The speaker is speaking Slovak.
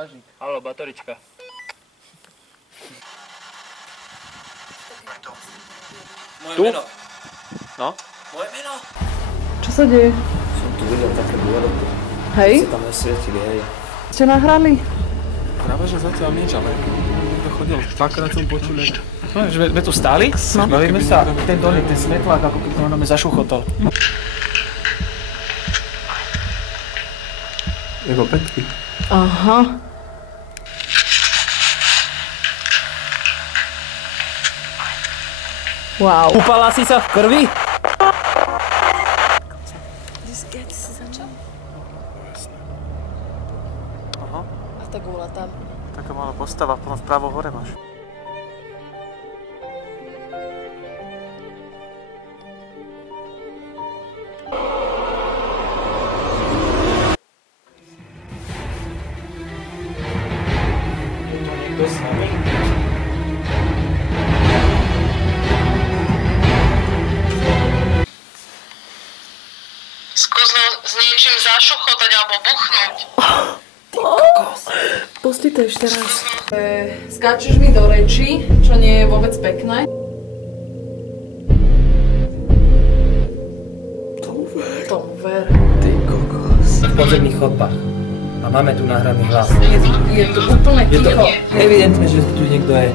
strážnik. Haló, batorička. Moje meno. No? Moje meno. Čo sa deje? Som tu videl také bôroty. Hej? Sa tam nesvietili, hej. Ste nahrali? Práve, že zatiaľ nič, ale niekto chodil. Dvakrát som počul, že... No, že sme tu stáli, bavíme sa, ten dolík, ten svetlák, ako keď to máme zašuchotol. Jeho petky. Aha. Wow. Upala si sa v krvi? Kde si začal? Aha, A tá góla tam. taká malá postava, potom vpravo hore máš. Niekto s nami? Skús s niečím zašuchotať alebo buchnúť. Pusti to ešte raz. Skáčeš mi do reči, čo nie je vôbec pekné. Tomu ver. Ty kokos. V podzemných chodbách. A máme tu nahraný hlas. Je tu úplne Je to ticho. evidentné, že tu niekto je.